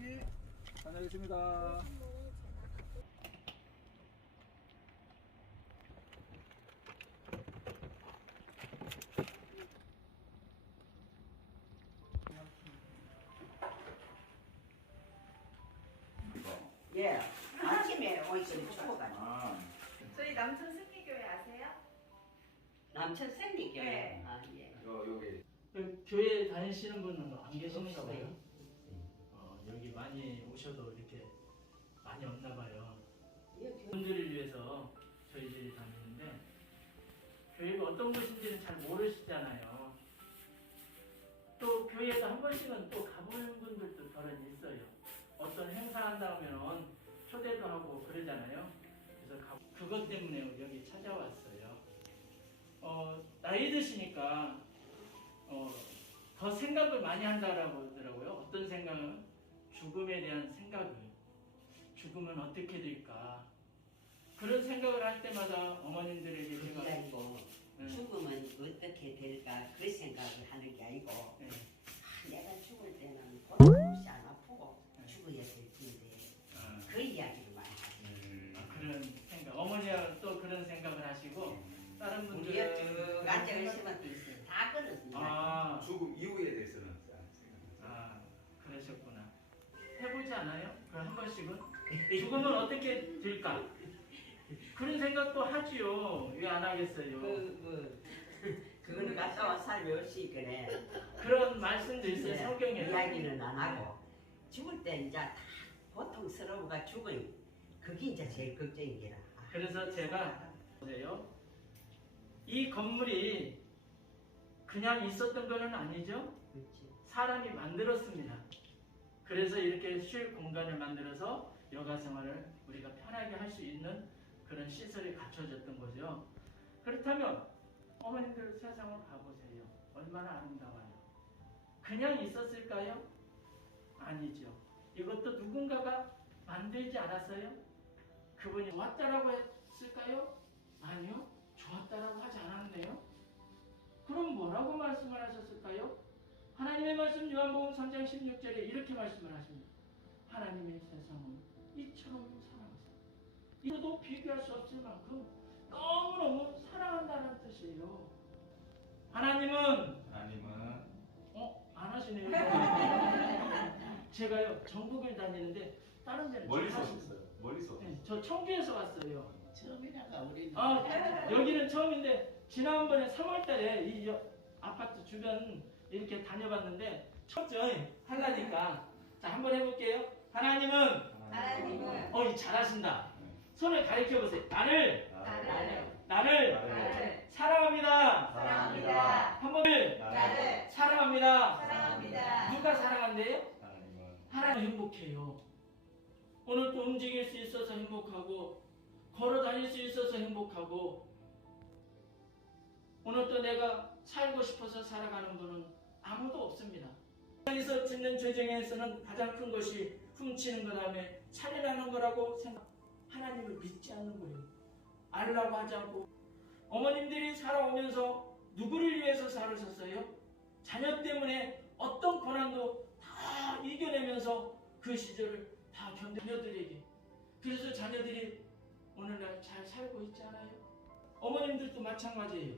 예. 다녀오겠습니다. 예, 아침에 오이시면 초보가 저희 남천 승리교회 아세요? 남천 생리교회. 네. 아 예. 여기 교회 다니시는 분은 안 계시는가 봐요. 여기 많이 오셔도 이렇게 많이 없나 봐요. 분들을 위해서 저희들이 다니는데 교회가 어떤 곳인지는 잘 모르시잖아요. 또 교회에서 한 번씩은 또 가보는 분들도 더러 있어요. 어떤 행사 한다면 초대도 하고 그러잖아요. 그래서 그것 때문에 여기 찾아왔어요. 나이 드시니까 더 생각을 많이 한다라고 하더라고요. 어떤 생각은 죽음에 대한 생각을, 죽으면 어떻게 될까, 그런 생각을 할 때마다 어머님들에게 그게 제가 아니고 죽으면 어떻게 될까 그 생각을 하는 게 아니고 네. 내가 죽을 때는 고통없이 안 아프고 네. 죽어야 될 텐데 아, 그 이야기를 많이 하죠. 그런 생각, 어머니가 또 그런 생각을 하시고 다른 분들은 우리가 쭉 앉아 있으면 다 그렇습니다. 아, 죽음 이후에 대해서는 그러셨구나. 해보지 않아요? 그럼 한 번씩은? 죽으면 어떻게 될까? 그런 생각도 하지요. 왜 안 하겠어요? 그거는 갔다 와 살이 없이 그래. 그런 말씀도 있어요. 네, 성경에. 이야기는 안 하고 죽을 때 이제 다 고통스러워가 죽어요. 그게 이제 제일 걱정인 게라. 그래서 제가 보세요. 이 건물이 그냥 있었던 거는 아니죠. 그렇지. 사람이 만들었습니다. 그래서 이렇게 쉴 공간을 만들어서 여가 생활을 우리가 편하게 할 수 있는 그런 시설이 갖춰졌던 거죠. 그렇다면 어머님들 세상을 봐보세요. 얼마나 아름다워요. 그냥 있었을까요? 아니죠. 이것도 누군가가 만들지 않았어요? 그분이 좋았다라고 했을까요? 아니요. 좋았다라고 하지 않았네요. 그럼 뭐라고 말씀을 하셨을까요? 하나님의 말씀 요한복음 3장 16절에 이렇게 말씀을 하십니다. 하나님의 세상은 이처럼 사랑하사 이거도 비교할 수 없을 만큼 너무너무 사랑한다는 뜻이에요. 하나님은 안 하시네요. 제가요 전국을 다니는데 다른 데는 멀리서 잘 오셨어요. 멀리서. 네, 저 청주에서 왔어요. 처음이라가 우리는. 여기는 처음인데 지난번에 3월달에 이 아파트 주변 이렇게 다녀봤는데 쳤죠. 하려니까 자 한번 해볼게요. 하나님은 잘하신다. 손을 가리켜 보세요. 나를 사랑합니다. 한번 사랑합니다. 누가 사랑한대요? 하나님 행복해요. 오늘 또 움직일 수 있어서 행복하고 걸어 다닐 수 있어서 행복하고 오늘 또 내가 살고 싶어서 살아가는 분은 아무도 없습니다. 세상에서 짓는 죄 중에서는 가장 큰 것이 훔치는 것 다음에 살인하는 거라고 하나님을 믿지 않는 거예요. 알라고 하지 않고 어머님들이 살아오면서 누구를 위해서 살으셨어요? 자녀 때문에 어떤 고난도 다 이겨내면서 그 시절을 다 견뎌 자녀들에게. 그래서 자녀들이 오늘날 잘 살고 있지 않아요? 어머님들도 마찬가지예요.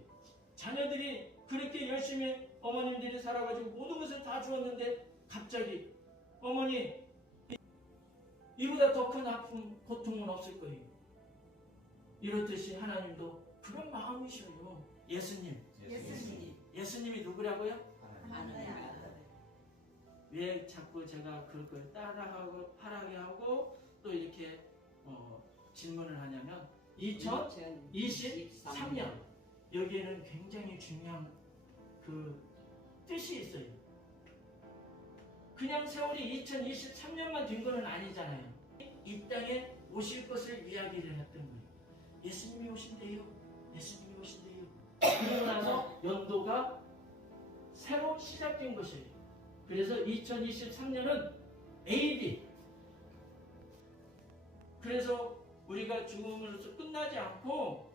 자녀들이 그렇게 열심히 어머님들이 살아가지고 모든 것을 다 주었는데 갑자기 어머니 이보다 더 큰 아픔, 고통은 없을 거예요. 이렇듯이 하나님도 그런 마음이셔요. 예수님이 누구라고요? 왜 자꾸 제가 그걸 따라하고 하라게 하고 또 이렇게 질문을 하냐면 2023년 여기에는 굉장히 중요한 그 뜻이 있어요. 그냥 세월이 2023년만 된 거는 아니잖아요. 이 땅에 오실 것을 이야기를 했던 거예요. 예수님이 오신대요. 그러고 나서 연도가 새로 시작된 것이에요. 그래서 2023년은 AD. 그래서 우리가 죽음으로써 끝나지 않고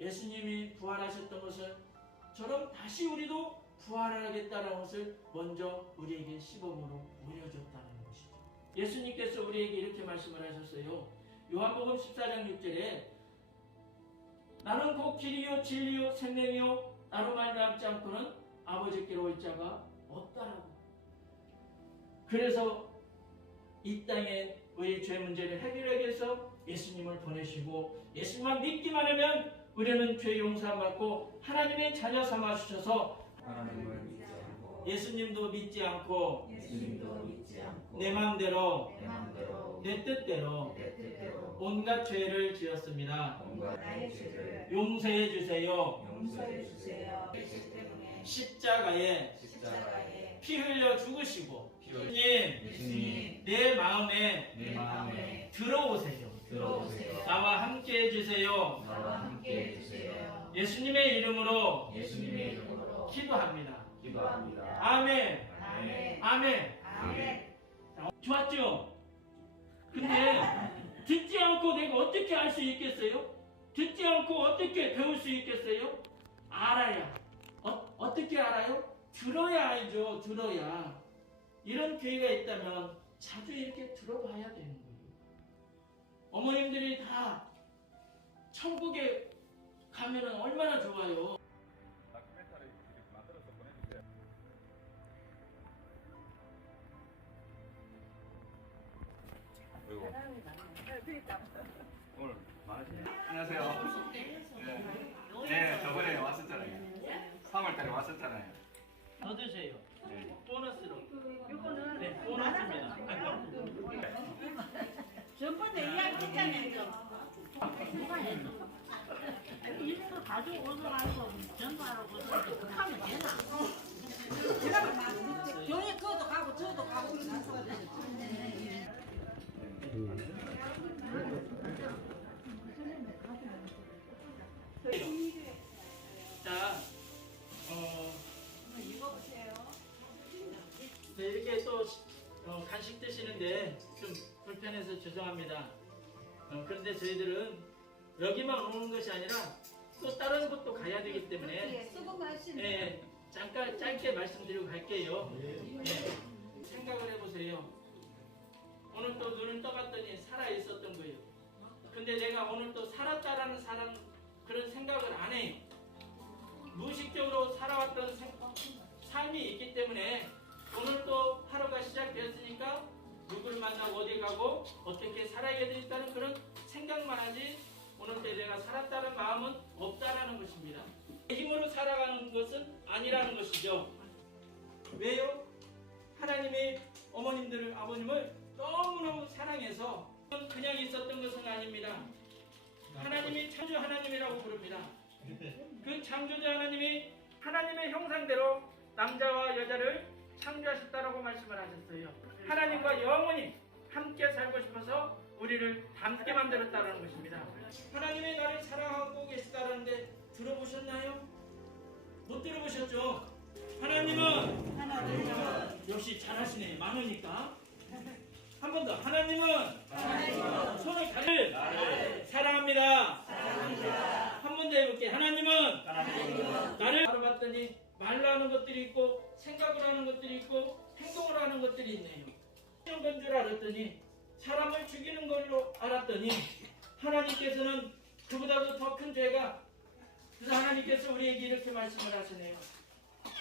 예수님이 부활하셨던 것처럼 다시 우리도 부활하겠다는 것을 먼저 우리에게 시범으로 보여줬다는 것이죠. 예수님께서 우리에게 이렇게 말씀을 하셨어요. 요한복음 14장 6절에 나는 곧 길이요 진리요 생명이요 나로 말미암지 않고는 아버지께로 올 자가 없다라고. 그래서 이 땅에 우리 죄 문제를 해결하기 위해서 예수님을 보내시고 예수님만 믿기만 하면 우리는 죄 용서함 받고 하나님의 자녀 삼아 주셔서 하나님을 믿지 않고 예수님도 믿지 않고 예수님도 믿지 않고 내 마음대로 내 마음대로 내 뜻대로 내 뜻대로 온갖 죄를 지었습니다. 온갖 나의 죄를 용서해 주세요. 용서해 주세요. 십자가에 십자가에 피 흘려 죽으시고 피 흘려 예수님 예수님 내 마음에 내 마음에 들어오세요. 들어오세요. 나와 함께 해주세요. 나와 함께 해주세요. 예수님의 이름으로 예수님의 이름으로 기도합니다. 기도합니다. 아멘. 아멘. 아멘. 아멘. 좋았죠? 근데 듣지 않고 내가 어떻게 알 수 있겠어요? 듣지 않고 어떻게 배울 수 있겠어요? 알아야. 어떻게 알아요? 들어야 알죠. 들어야. 이런 기회가 있다면 자주 이렇게 들어봐야 되는 거예요. 어머님들이 다 천국에 가면은 얼마나 좋아요. 다큐멘터리 만들어서 보내주세요. 그리고 오늘 많으시네요. 안녕하세요. 네, 저번에 왔었잖아요. 3월달에 왔었잖아요. 더 드세요. 네. 보너스로. 네, 보너스입니다. 전번에 이야기했잖아요. 누가 해줘? 이거 가지고 오셔가지고 전화하러 오셔서 하면 되나? 교회 그것도 가고 저도 가고 자, 네, 이렇게 또 간식 드시는데 좀 불편해서 죄송합니다. 그런데 저희들은 여기만 오는 것이 아니라 또 다른 곳도 가야 되기 때문에 예, 잠깐 짧게 말씀드리고 갈게요. 예, 생각을 해보세요. 오늘 또 눈을 떠봤더니 살아 있었던 거예요. 근데 내가 오늘 또 살았다라는 그런 생각을 안 해요. 무의식적으로 살아왔던 삶이 있기 때문에 오늘 또 하루가 시작되었으니까 누구를 만나고 어디 가고 어떻게 살아야 되겠다는 그런 생각만 하지 오늘 때 내가 살았다는 마음은 없다라는 것입니다. 힘으로 살아가는 것은 아니라는 것이죠. 왜요? 하나님의 어머님들을 아버님을 너무너무 사랑해서 그냥 있었던 것은 아닙니다. 하나님이 창조 하나님이라고 부릅니다. 그 창조자 하나님이 하나님의 형상대로 남자와 여자를 창조하셨다라고 말씀을 하셨어요. 하나님과 영원히 함께 살고 싶어서 우리를 닮게 만들었다는 것입니다. 하나님이 나를 사랑하고 계시다는데 들어보셨나요? 못 들어보셨죠? 하나님은 역시 잘하시네. 많으니까 한 번 더. 하나님은 손을 나를 사랑합니다. 한 번 더 해볼게. 하나님은 나를 알아봤더니 말로 하는 것들이 있고 생각을 하는 것들이 있고 행동을 하는 것들이 있네요. 이런 건 줄 알았더니 사람을 죽이는 걸로 알았더니 하나님께서는 그보다도 더 큰 죄가, 그래서 하나님께서 우리에게 이렇게 말씀을 하시네요.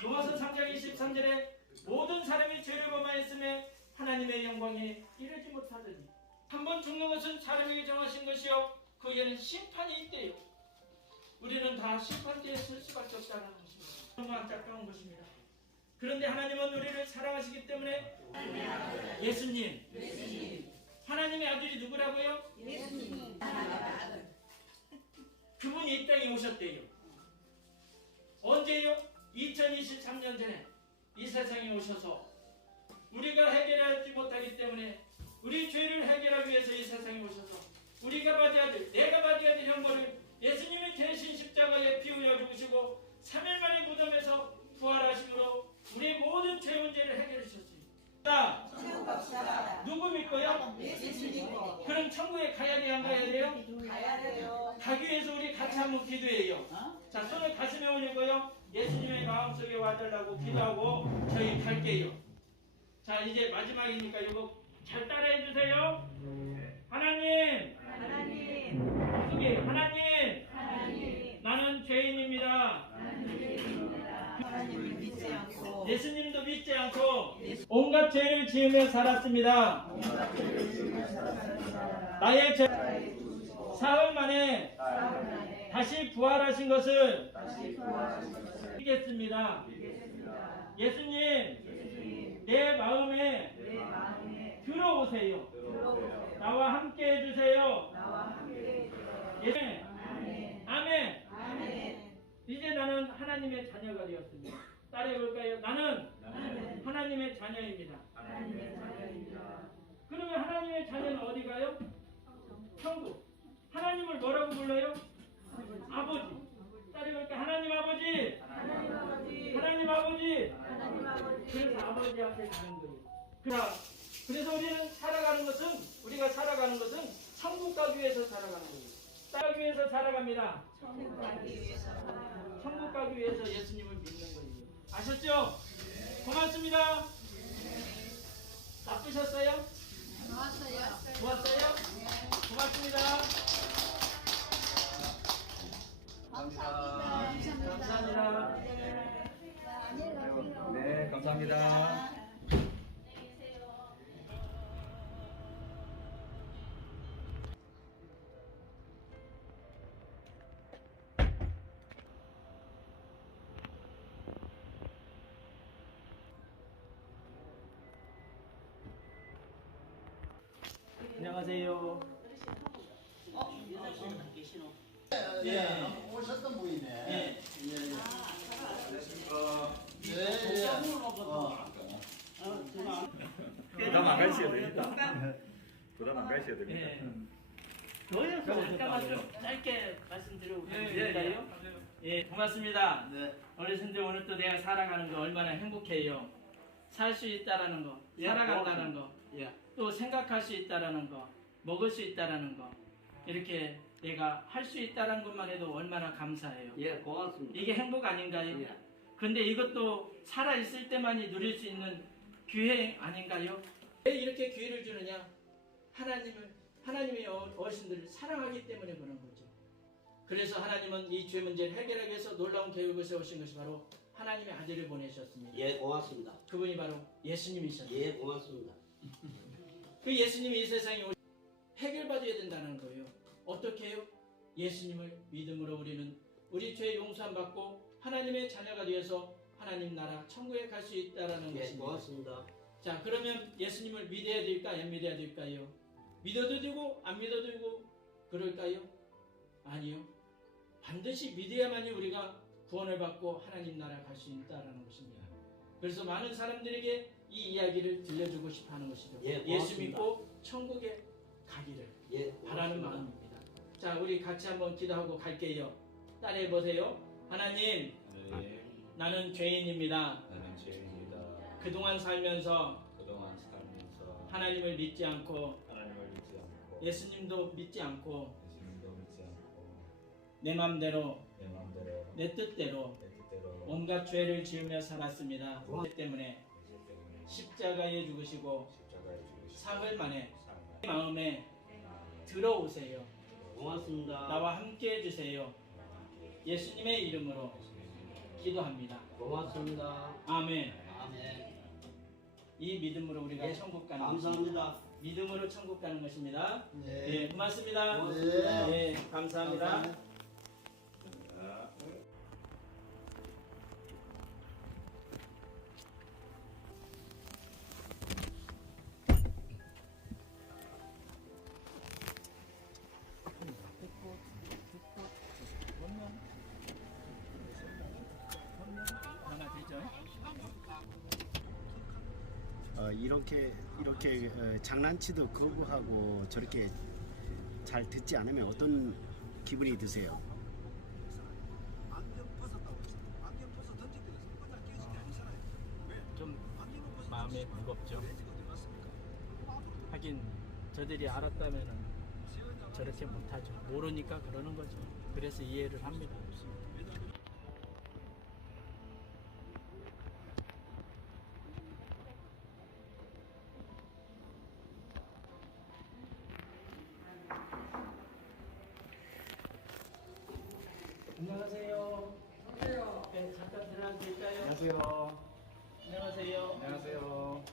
로마서 3장 23절에 모든 사람이 죄를 범하였음에 하나님의 영광에 이르지 못하더니 한 번 죽는 것은 사람에게 정하신 것이요 그에는 심판이 있대요. 우리는 다 심판대에 설 수밖에 없다는 것입니다. 너무 안타까운 것입니다. 그런데 하나님은 우리를 사랑하시기 때문에 예수님 하나님의 아들이 누구라고요? 예수님. 그분이 이 땅에 오셨대요. 언제요? 2023년 전에 이 세상에 오셔서 우리가 해결하지 못하기 때문에 우리 죄를 해결하기 위해서 이 세상에 오셔서 우리가 받아야 될, 내가 받아야 될 형벌을 예수님이 대신 십자가에 피 흘려 죽으시고 3일 만에 무덤에서 부활하심으로 우리의 모든 죄 문제를 해결해 주셨습니다. 누구 믿고요? 그럼 천국에 가야 돼요? 안 가야 돼요? 가야 돼요. 가기 위해서 우리 같이 한번 기도해요. 자, 손을 가슴에 올리고요. 예수님의 마음속에 와달라고 기도하고 저희 갈게요. 자, 이제 마지막이니까 이거 잘 따라해 주세요. 하나님, 속에 하나님, 나는 죄인입니다. 하나님을 믿지 않고 예수님도 믿지 않고 온갖 죄를 지으며 살았습니다. 나의 죄 사흘 만에 다시 부활하신 것을 믿겠습니다. 예수님, 내 마음에 들어오세요. 나와 함께 해주세요. 아멘. 이제 나는 하나님의 자녀가 되었습니다. 따라해볼까요? 나는 하나님의 자녀입니다. 그러면 하나님의 자녀는 어디 가요? 천국. 하나님을 뭐라고 불러요? 아버지. 따라해볼까요? 하나님 아버지. 하나님 아버지. 그래서 아버지 앞에 가는 거예요. 그래서 우리는 우리가 살아가는 것은 천국 가기 위해서 살아가는 거예요. 살아가기 위해서 살아갑니다. 천국 가기 위해서 예수님을 믿는 거예요. 아셨죠? 고맙습니다. 나쁘셨어요? 좋았어요? 고맙습니다. 감사합니다. 네, 감사합니다. 안녕하세요. 오셨던 분이네. 예. 부담 안 가셔야 됩니다. 부담 안 가셔야 됩니다. 예. 더해서 잠깐만 좀 짧게 말씀드려도 될까요? 예, 고맙습니다. 네. 어르신들 오늘 또 내가 살아가는 거 얼마나 행복해요. 살 수 있다라는 거, 살아간다는 거, 또 생각할 수 있다라는 거, 먹을 수 있다라는 거, 이렇게 내가 할 수 있다라는 것만 해도 얼마나 감사해요. 예, 고맙습니다. 이게 행복 아닌가요? 예. 근데 이것도 살아 있을 때만이 누릴 수 있는 기회 아닌가요? 왜 이렇게 기회를 주느냐? 하나님의 어르신들을 사랑하기 때문에 그런 거죠. 그래서 하나님은 이 죄 문제를 해결하기 위해서 놀라운 계획을 세우신 것이 바로 하나님의 아들을 보내셨습니다. 예, 고맙습니다. 그분이 바로 예수님이셨어요. 예, 고맙습니다. 그 예수님이 이 세상에 해결받아야 된다는 거예요. 어떻게 해요? 예수님을 믿음으로 우리는 우리 죄 용서함 받고 하나님의 자녀가 되어서 하나님 나라 천국에 갈 수 있다라는 예, 것입니다. 고맙습니다. 자, 그러면 예수님을 믿어야 될까 안 믿어야 될까요? 믿어도 되고 안 믿어도 되고 그럴까요? 아니요. 반드시 믿어야만이 우리가 구원을 받고 하나님 나라 갈 수 있다라는 것입니다. 그래서 많은 사람들에게 이 이야기를 들려주고 싶어하는 것이죠. 예, 예수 고맙습니다. 믿고 천국에 가기를 예, 바라는 고맙습니다. 마음입니다. 자, 우리 같이 한번 기도하고 갈게요. 따라해 보세요. 하나님, 네, 나는 죄인입니다. 나는 죄인입니다. 그동안 살면서 그동안 살면서 하나님을 믿지 않고 하나님을 믿지 않고 예수님도 믿지 않고 예수님도 믿지 않고 내 마음대로 내 마음대로 내 뜻대로 내 뜻대로 온갖 죄를 지으며 살았습니다. 그렇기 때문에 죄 때문에 십자가에 죽으시고 십자가에 죽으시고 사흘 만에 사흘 내 마음에 만에 들어오세요. 고맙습니다. 나와 함께 해주세요. 예수님의 이름으로 기도합니다. 고맙습니다. 아멘. 아멘. 이 믿음으로 우리가 예, 천국 가는 것입니다. 감사합니다. 믿음으로 천국 가는 것입니다. 네. 예, 고맙습니다. 고맙습니다. 예, 감사합니다. 하나 되죠? 이렇게 장난치도 거부하고 저렇게 잘 듣지 않으면 어떤 기분이 드세요? 좀 마음에 무겁죠. 하긴 저들이 알았다면은 저렇게 못하죠. 모르니까 그러는 거죠. 그래서 이해를 합니다. 전화도 될까요? 안녕하세요. 안녕하세요. 안녕하세요.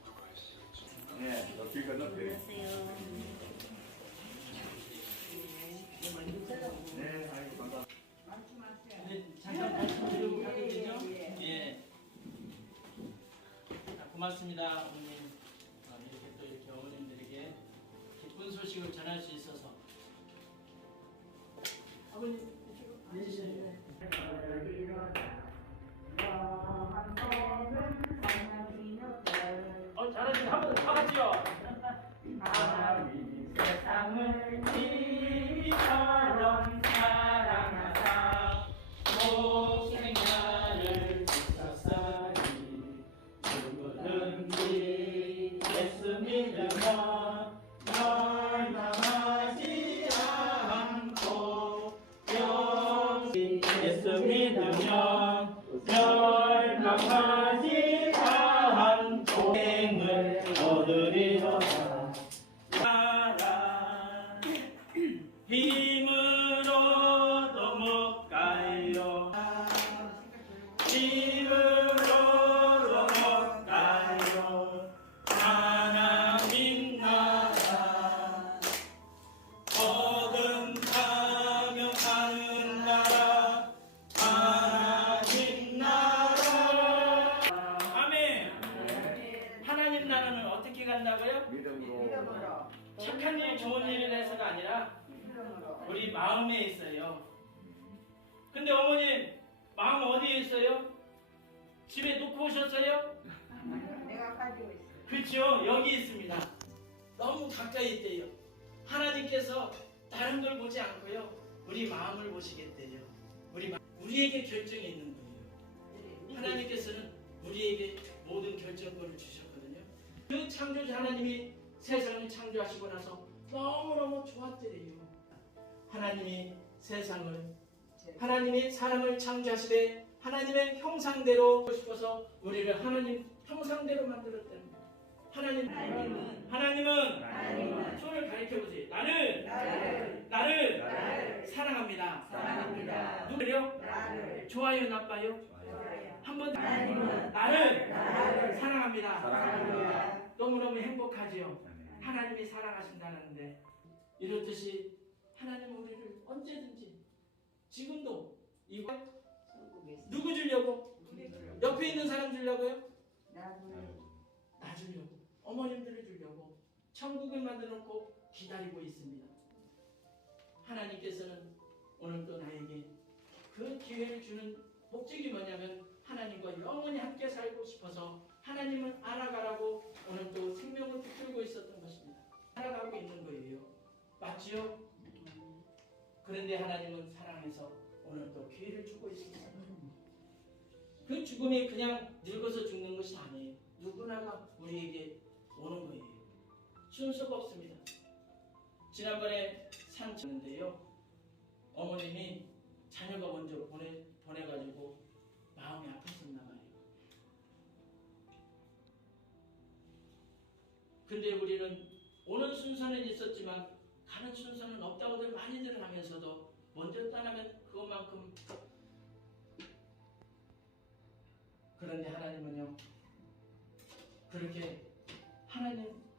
네, 여기 건너편에. 네, 아이고 반갑습니다. 네, 잠깐 말씀드리고 가도 되죠? 예. 자, 고맙습니다, 어머님. 이렇게 또 이렇게 어머님들에게 기쁜 소식을 전할 수 있어서. 아버님, 앉으시죠. 잘하시네. 한번 다 같이요. 하나님 세상을 이처럼 사랑하사 목생자를 주셨으니 누구든지 예수 믿으면 멸망하지 않고 영생 예수 믿으면 멸망하지 않고 생을 얻으리로다. 힘으로도 못 가요. 힘으로도 못 가요. 하나님 나라 거듭나며 가는 나라 하나님 나라. 아멘. 하나님 나라는 어떻게 간다고요? 믿음으로. 착한 일, 좋은 일을 해서가 아니라 우리 마음에 있어요. 근데 어머님 마음 어디에 있어요? 집에 놓고 오셨어요? 내가 가지고 있어. 그렇죠. 여기 있습니다. 너무 가까이 있대요. 하나님께서 다른 걸 보지 않고요. 우리 마음을 보시겠대요. 우리에게 결정이 있는 거예요. 하나님께서는 우리에게 모든 결정권을 주셨거든요. 그 창조주 하나님이 세상을 창조하시고 나서 너무너무 좋았더래요. 하나님이 사람을 창조하시되 하나님의 형상대로 하고 싶어서 우리를 하나님 형상대로 만들었다는 거예요. 하나님은 손을 가리켜보세요. 나를 사랑합니다. 누구요? 좋아요, 나빠요? 한번 나를 사랑합니다. 너무너무 행복하지요. 하나님이 사랑하신다는데 이렇듯이 하나님은 우리를 언제든지 지금도 이거 누구 주려고? 옆에 있는 사람 주려고요? 나 주려고. 어머님들을 주려고 천국을 만들어 놓고 기다리고 있습니다. 하나님께서는 오늘 또 나에게 그 기회를 주는 목적이 뭐냐면 하나님과 영원히 함께 살고 싶어서 하나님을 알아가라고 오늘 또 생명을 붙들고 있었던 것입니다. 살아가고 있는 거예요. 맞지요? 그런데 하나님은 사랑해서 오늘 또 기회를 주고 있습니다. 그 죽음이 그냥 늙어서 죽는 것이 아니에요. 누구나가 우리에게 오는 거예요. 순서가 없습니다. 지난번에 산책인데요. 어머님이 자녀가 먼저 보내가지고 마음이 아팠었나 봐요. 근데 우리는 오는 순서는 있었지만 가는 순서는 없다고들 많이들 하면서도 먼저 떠나면 그것만큼. 그런데 하나님은요, 그렇게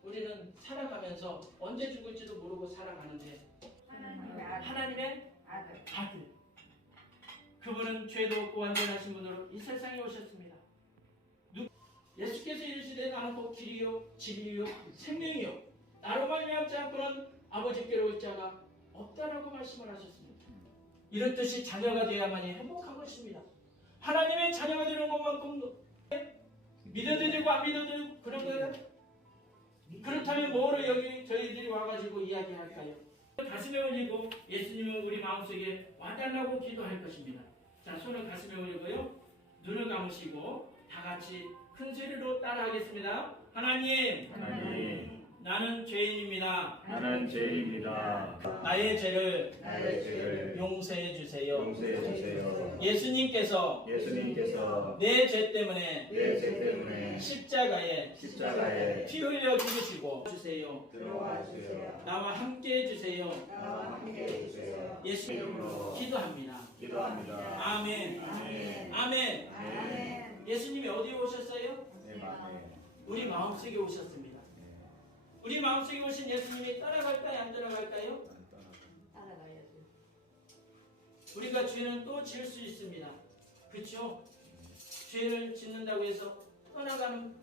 우리는 살아가면서 언제 죽을지도 모르고 살아가는데 하나님의 아들, 그분은 죄도 없고 완전하신 분으로 이 세상에 오셨습니다. 예수께서 이르시되 나는 곧 길이요 진리요 생명이요 나로 말미암지 않고는 아버지께로 올 자가 없다라고 말씀을 하셨습니다. 이렇듯이 자녀가 되어야만이 행복한 것입니다. 하나님의 자녀가 되는 것만큼 믿어도 되고 안 믿어도 되고 그런 거예요. 그렇다면 뭐로 여기 저희들이 와가지고 이야기할까요? 가슴에 올리고 예수님은 우리 마음속에 와달라고 기도할 것입니다. 자, 손을 가슴에 올리고요. 눈을 감으시고 다 같이 큰 소리로 따라하겠습니다. 하나님, 나는 죄인입니다. 나의 죄를 용서해 주세요. 예수님께서 내 죄 때문에 십자가에 피 흘려 죽으시고 주세요. 나와 함께 해주세요. 예수 이름으로 기도합니다. 아멘. 오셨어요? 내 마음에. 우리 마음속에 오셨습니다. 우리 마음속에 오신 예수님이 따라갈까요? 안 따라갈까요? 안 떠나가. 따라가야죠. 우리가 죄는 또 지을 수 있습니다. 그렇죠? 죄를 짓는다고 해서 떠나가는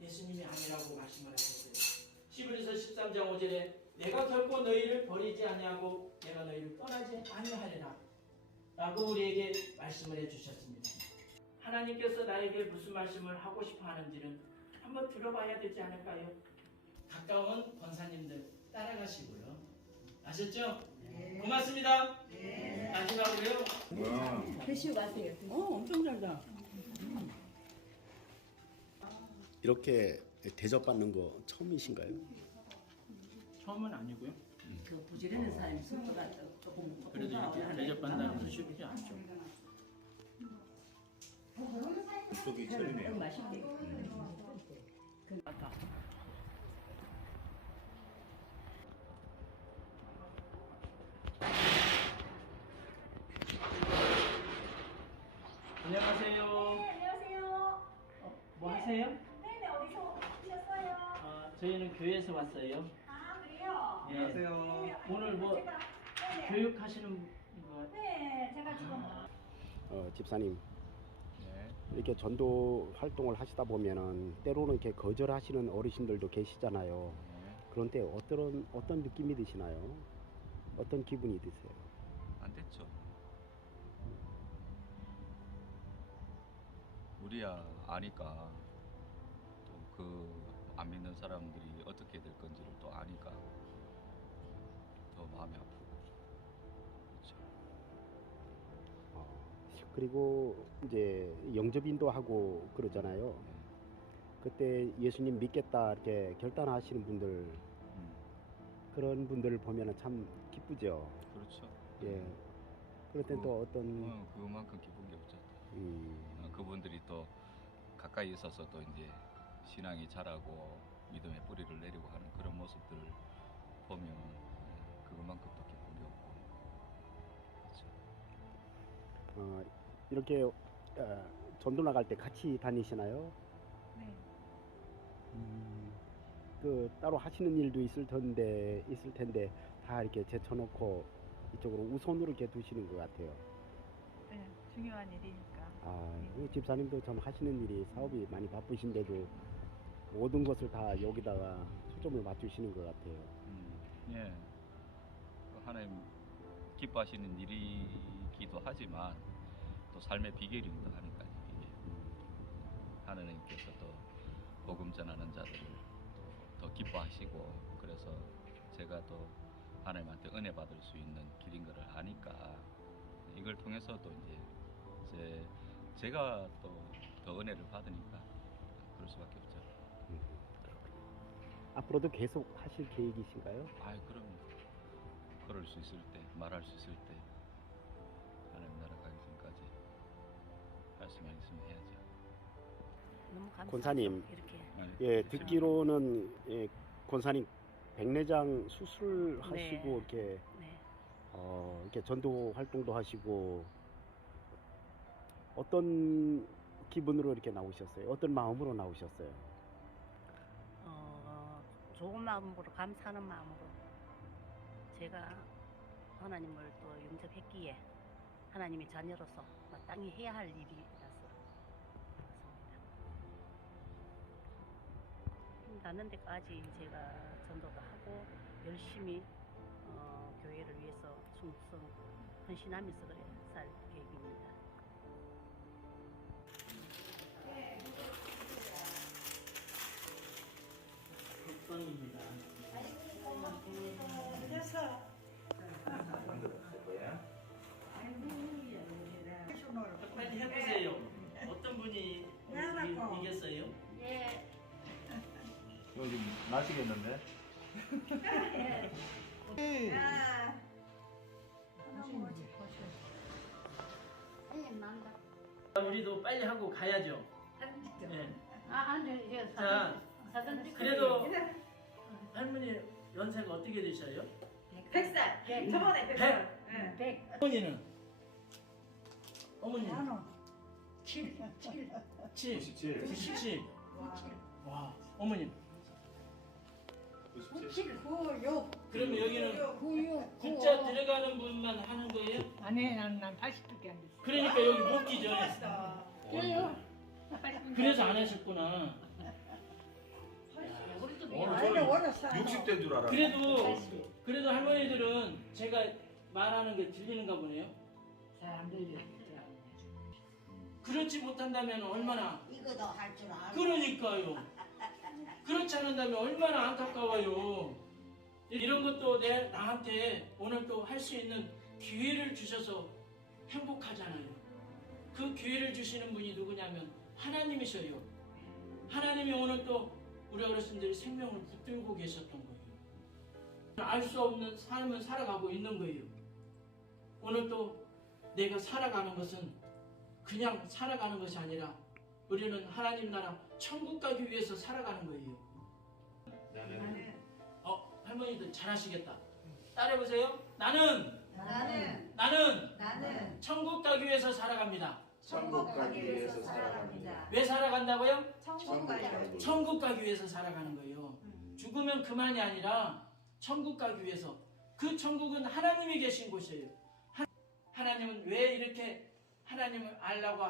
예수님이 아니라고 말씀을 하셨어요. 히브리서 13장 5절에 내가 결코 너희를 버리지 아니하고 내가 너희를 떠나지 아니하리라 라고 우리에게 말씀을 해주셨습니다. 하나님께서 나에게 무슨 말씀을 하고 싶어 하는지는 한번 들어봐야 되지 않을까요? 가까운 권사님들 따라가시고요. 아셨죠? 고맙습니다. 마지막으로요. 드시고 가세요. 엄청 잘다. 이렇게 대접받는 거 처음이신가요? 처음은 아니고요. 그 부지런한 사람이 속도가 조금 그래도 이렇게 대접받는다는 건 쉽지 않죠. 속이 철이네요. 맛있게. 안녕하세요. 네, 안녕하세요. 뭐 하세요? 네네, 어디서 오셨어요? 저희는 교회에서 왔어요. 아, 그래요? 예. 네, 오늘 뭐 제가, 네네. 교육하시는 거 네, 제가 지금 집사님 네. 이렇게 전도 활동을 하시다 보면은 때로는 이렇게 거절하시는 어르신들도 계시잖아요. 네. 그런 때 어떤 느낌이 드시나요? 어떤 기분이 드세요? 안 됐죠. 우리야 아니까 또 그 안 믿는 사람들이 어떻게 될 건지를 또 아니까 더 마음이 아프고 그렇죠. 그리고 이제 영접인도 하고 그러잖아요. 네. 그때 예수님 믿겠다 이렇게 결단하시는 분들 그런 분들을 보면은 참 기쁘죠. 그렇죠. 예. 그럴 땐 또 어떤 그만큼 기쁜 게 없죠. 그분들이 또 가까이 있어서 또 이제 신앙이 자라고 믿음의 뿌리를 내리고 하는 그런 모습들을 보면 그것만큼 또 기쁜 게 없고 그렇죠. 이렇게 전도 나갈 때 같이 다니시나요? 네. 그 따로 하시는 일도 있을 텐데 다 이렇게 제쳐놓고 이쪽으로 우선으로 이렇게 두시는 것 같아요. 네, 중요한 일이니까. 이 집사님도 참 하시는 일이 사업이 많이 바쁘신데도 모든 것을 다 여기다가 초점을 맞추시는 것 같아요. 예. 그 하나님 기뻐하시는 일이기도 하지만 또 삶의 비결이기도 하니까 이게 하나님께서 또 복음 전하는 자들을 또 더 기뻐하시고 그래서 제가 또 하나님한테 은혜 받을 수 있는 길인 것을 아니까 이걸 통해서 또 이제 제가 또 더 은혜를 받으니까 그럴 수밖에 없죠. 앞으로도 계속 하실 계획이신가요? 아이 그럼요. 걸을 수 있을 때, 말할 수 있을 때 하나님 나라 가기 전까지 할 수만 있으면 해야죠. 너무 감사하죠. 권사님, 이렇게 예, 듣기로는 예, 권사님 백내장 수술하시고 네. 이렇게 네. 이렇게 전도 활동도 하시고 어떤 기분으로 이렇게 나오셨어요? 어떤 마음으로 나오셨어요? 좋은 마음으로 감사하는 마음으로 제가 하나님을 또 영접했기에 하나님의 자녀로서 마땅히 해야 할 일이라서 그렇습니다. 닿는 데까지 제가 전도도 하고 열심히 교회를 위해서 충성 헌신하면서 그래 살 계획입니다. 국방입니다. 빨리 해보세요. 어떤 분이 이겼어요? 예. 이거 지금 나시겠는데? 야. 우리도 빨리 하고 가야죠. 네. 이제 자, 사진 찍고 그래도 할머니 연세가 어떻게 되셔요? 100살. 저번에 100살. 네. 어머니는? 어머니 7. 97. 와, 어머님. 97, 9, 6. 그러면 여기는 9, 6, 9. 글자 들어가는 분만 하는 거예요? 아니, 난 80밖에 안 됐어. 그러니까 여기 못 끼죠. 그래요? 그래서 안 하셨구나. 아니, 어렸어. 60대인 줄 알아. 그래도 할머니들은 제가 말하는 게 들리는가 보네요. 잘안 들려. 그렇지 못한다면 얼마나 이거도 할 줄 알아. 그러니까요. 그렇지 않은다면 얼마나 안타까워요. 이런 것도 나한테 오늘 또 할 수 있는 기회를 주셔서 행복하잖아요. 그 기회를 주시는 분이 누구냐면 하나님이셔요. 하나님이 오늘 또 우리 어르신들이 생명을 붙들고 계셨던 거예요. 알 수 없는 삶을 살아가고 있는 거예요. 오늘 또 내가 살아가는 것은 그냥 살아가는 것이 아니라 우리는 하나님 나라 천국 가기 위해서 살아가는 거예요. 할머니들 잘하시겠다. 따라해보세요. 나는 천국 가기 위해서 살아갑니다. 천국 가기 위해서 살아갑니다. 왜 살아간다고요? 천국 가기. 천국 가기 위해서 살아가는 거예요. 죽으면 그만이 아니라 천국 가기 위해서. 그 천국은 하나님이 계신 곳이에요. 하나님은 왜 이렇게 하나님을 알라고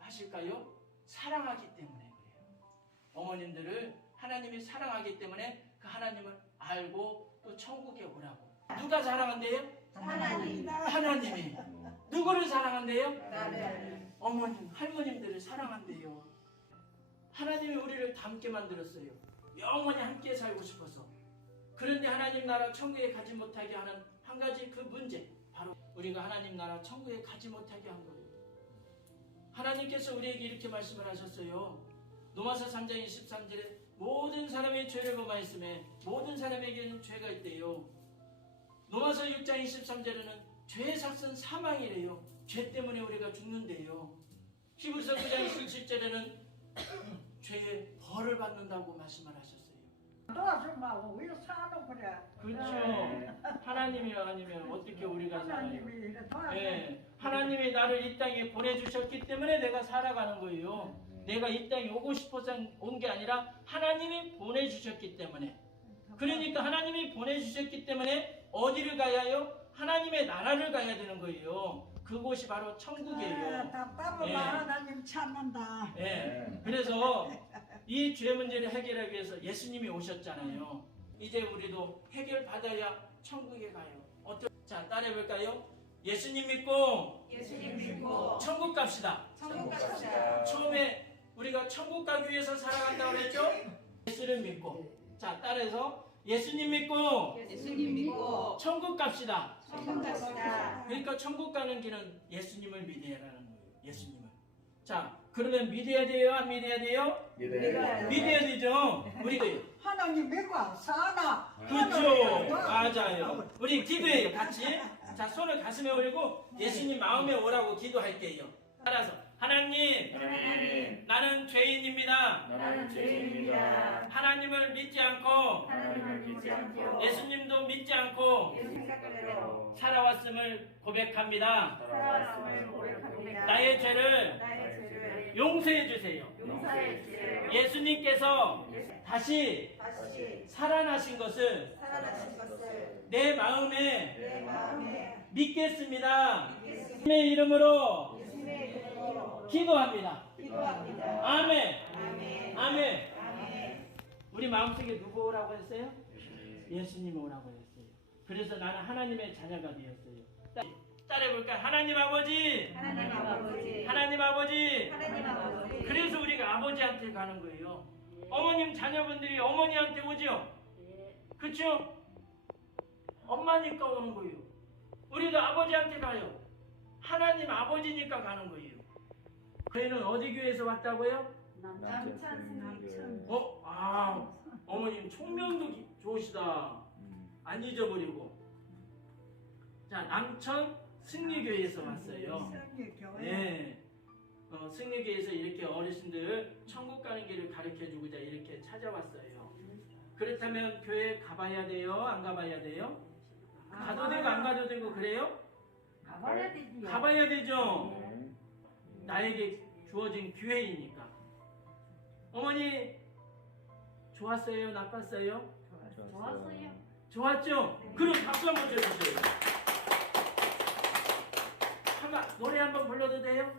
하실까요? 사랑하기 때문에 그래요. 어머님들을 하나님이 사랑하기 때문에 그 하나님을 알고 또 천국에 오라고. 누가 사랑한대요? 하나님이. 누구를 사랑한대요? 어머님, 할머님들을 사랑한대요. 하나님이 우리를 닮게 만들었어요. 영원히 함께 살고 싶어서. 그런데 하나님 나라 천국에 가지 못하게 하는 한 가지 그 문제, 바로 우리가 하나님 나라 천국에 가지 못하게 한 거예요. 하나님께서 우리에게 이렇게 말씀을 하셨어요. 로마서 3장 23절에 모든 사람의 죄를 범하였음에 모든 사람에게는 죄가 있대요. 로마서 6장 23절에는 죄의 삭은 사망이래요. 죄 때문에 우리가 죽는데요. 히브리서 9장 27절에는 죄의 벌을 받는다고 말씀을 하셨어요. 도와주면 왜 사는 거래? 그렇죠. 하나님이 아니면 어떻게 우리가 살아요? 하나님이 이래 도와줘. 네. 하나님이 나를 이 땅에 보내주셨기 때문에 내가 살아가는 거예요. 내가 이 땅에 오고 싶어서 온 게 아니라 하나님이 보내주셨기 때문에. 그러니까 하나님이 보내주셨기 때문에 어디를 가야 해요? 하나님의 나라를 가야 되는 거예요. 그곳이 바로 천국이에요. 답답하면 예. 하나님 찾는다. 네. 그래서 이 죄 문제를 해결하기 위해서 예수님이 오셨잖아요. 이제 우리도 해결받아야 천국에 가요. 자, 따라해볼까요? 예수님 믿고 천국 갑시다. 처음에 우리가 천국 가기 위해서 살아간다고 그랬죠? 예수를 믿고. 자, 따라해서 예수님 믿고 천국 갑시다. 그러니까 천국 가는 길은 예수님을 믿어야라는 거예요. 예수님을. 자, 그러면 믿어야 돼요? 안 믿어야 돼요? 믿어야 되죠. 우리 하나님 믿고 사나. 그렇죠. 맞아요. 우리 기도해요. 같이. 자, 손을 가슴에 올리고 예수님 마음에 오라고 기도할게요. 따라서 하나님, 나는 죄인입니다. 하나님을 믿지 않고 예수님도 믿지 않고 살아왔음을 고백합니다. 나의 죄를 용서해 주세요. 예수님께서 다시 살아나신 것을 내 마음에 믿겠습니다. 예수님의 이름으로 기도합니다. 아멘. 우리 마음속에 누구 오라고 했어요? 예수님 오라고 했어요. 그래서 나는 하나님의 자녀가 되었어요. 따라해볼까요? 하나님 아버지. 그래서 우리가 아버지한테 가는 거예요. 어머님 자녀분들이 어머니한테 오죠? 그렇죠? 엄마니까 오는 거예요. 우리도 아버지한테 가요. 하나님 아버지니까 가는 거예요. 저희는 어디 교회에서 왔다고요? 어머님 총명도 좋으시다. 안 잊어버리고. 자, 남천 승리교회에서 왔어요. 네. 승리교회에서 이렇게 어르신들 천국 가는 길을 가르쳐주고자 이렇게 찾아왔어요. 그렇다면 교회 가봐야 돼요? 안 가봐야 돼요? 가도 되고 안 가도 되고 그래요? 가봐야 되죠. 나에게 주어진 기회이니까. 어머니 좋았어요? 나빴어요? 좋았어요. 좋았죠? 그럼 박수 한번 쳐주세요. 노래 한번 불러도 돼요?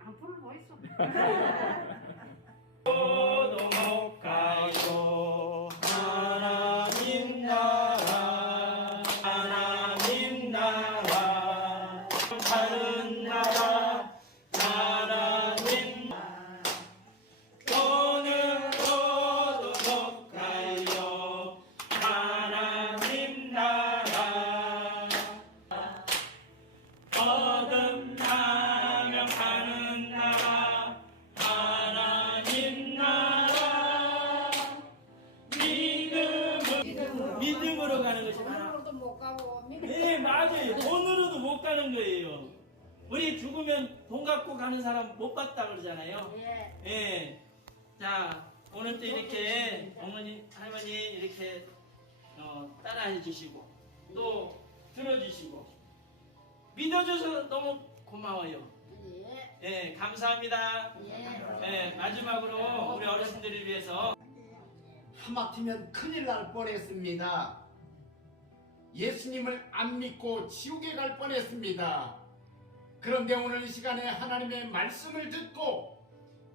안 불러보이소. 너도 못 가요 하나님 나라 하나님 나라 다른 나라 하나님 오늘도 못 가요 하나님 나라 어긋나면 가는 나라 하나님 나라 믿음으로 가는 것이 나라. 오늘도 못 가고 네 맞아요. 돈으로도 못 가는 거예요. 우리 죽으면 돈 갖고 가는 사람 못 봤다 그러잖아요. 예. 예. 자 오늘 또 이렇게 어머니 할머니 이렇게 따라해 주시고 또 들어주시고 믿어줘서 너무 고마워요. 예. 예, 감사합니다. 예, 마지막으로 우리 어르신들을 위해서 하마터면 큰일 날 뻔했습니다. 예수님을 안 믿고 지옥에 갈 뻔했습니다. 그런데 오늘 이 시간에 하나님의 말씀을 듣고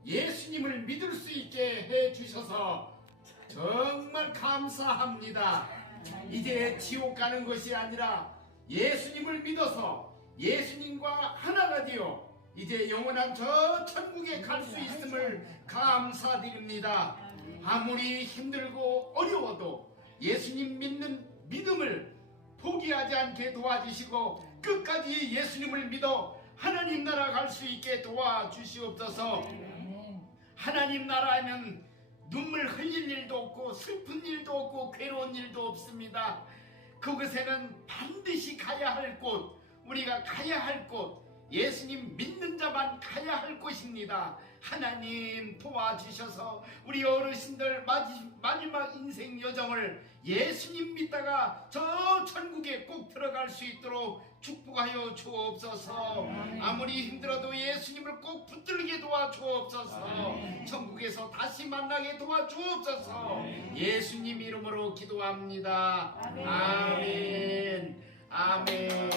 예수님을 믿을 수 있게 해 주셔서 정말 감사합니다. 이제 지옥 가는 것이 아니라 예수님을 믿어서 예수님과 하나가 되어 이제 영원한 저 천국에 갈 수 있음을 감사드립니다. 아무리 힘들고 어려워도 예수님 믿는 믿음을 포기하지 않게 도와주시고 끝까지 예수님을 믿어 하나님 나라 갈 수 있게 도와주시옵소서. 하나님 나라 하면 눈물 흘릴 일도 없고 슬픈 일도 없고 괴로운 일도 없습니다. 그곳에는 반드시 가야 할 곳, 우리가 가야 할 곳, 예수님 믿는 자만 가야 할 곳입니다. 하나님 도와주셔서 우리 어르신들 마지막 인생 여정을 예수님 믿다가 저 천국에 꼭 들어갈 수 있도록 축복하여 주옵소서. 아무리 힘들어도 예수님을 꼭 붙들게 도와주옵소서. 천국에서 다시 만나게 도와주옵소서. 예수님 이름으로 기도합니다. 아멘. 아멘.